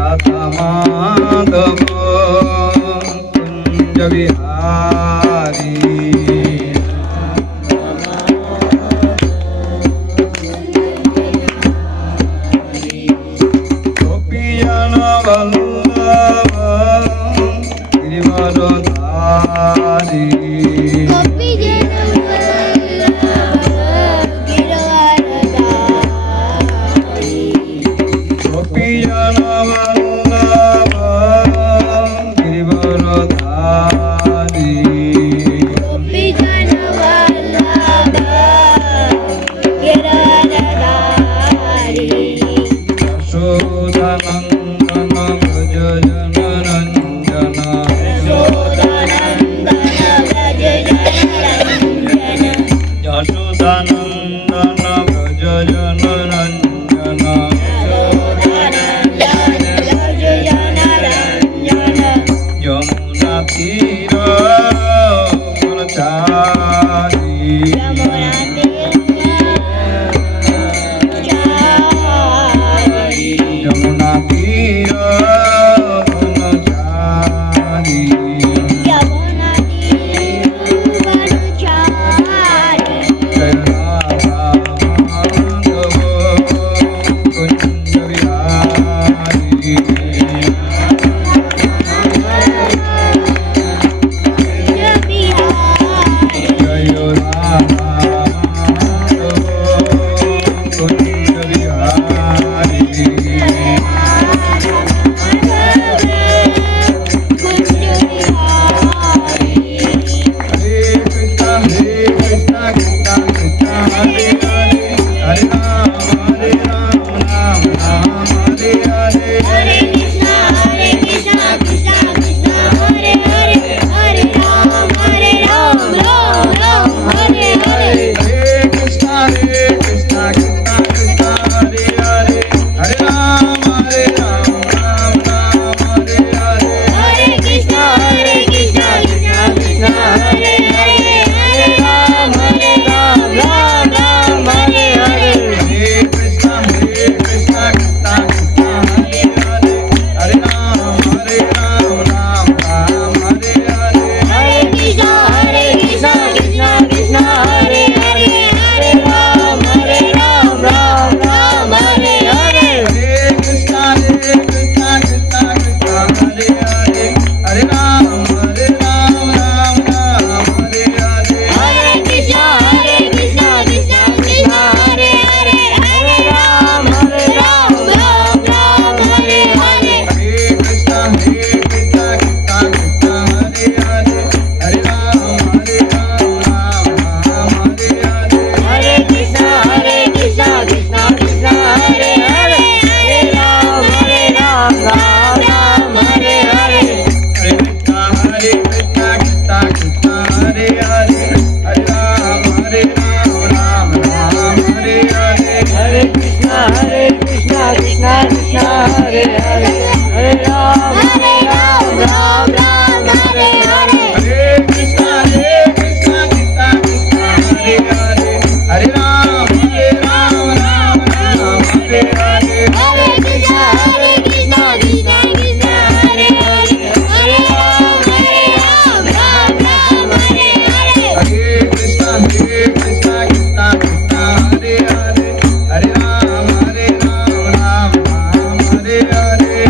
राधा माधव कुंज Vihari गोपीजन Vallabh Girivardhari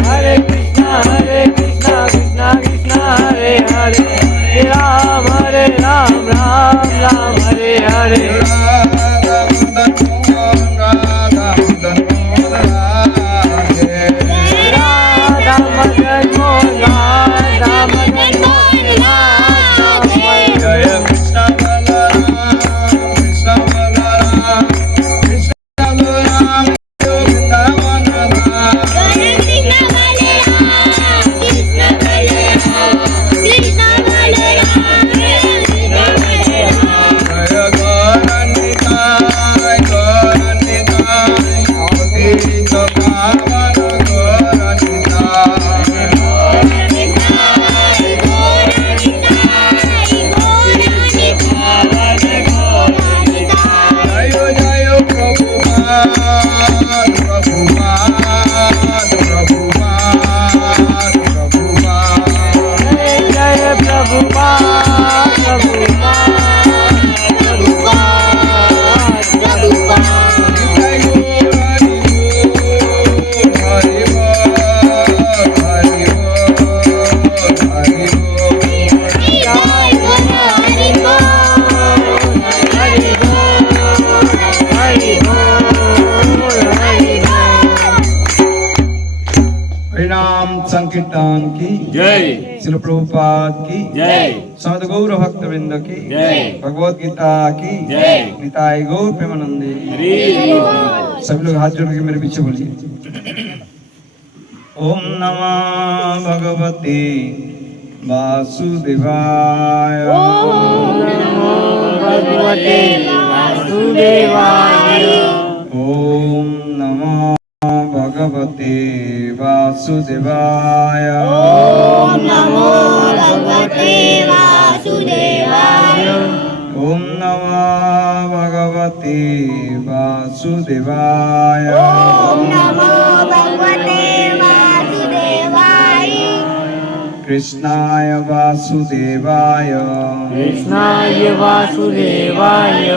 Hare हरिनाम संकीर्तन की जय श्रील प्रभुपाद की जय समस्त गौर भक्त वृंद की जय भगवत गीता की जय निताई गौर प्रेमानंदी की। हरि बोल। सभी लोग हाथ जोड़ के मेरे पीछे बोलिए। ओम नमः भगवते वासुदेवाय। नमो भगवते वासुदेवाय। ओम नमः भगवते वासुदेवाय। ओम नमो भगवते वासुदेवाय। ओम नमः भगवते वासुदेवाय। ओम नमो भगवते वासुदेवाय। कृष्णाय वासुदेवाय कृष्णाय वासुदेवाय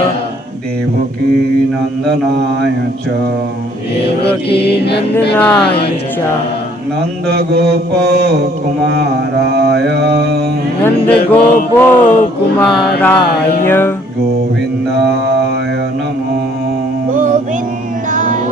देवकी नंदनाय च देवकी नंदनाय च नंद गोप कुमाराय नंद गोपो कुमाराय गोविंदाय नमो गोविंदाय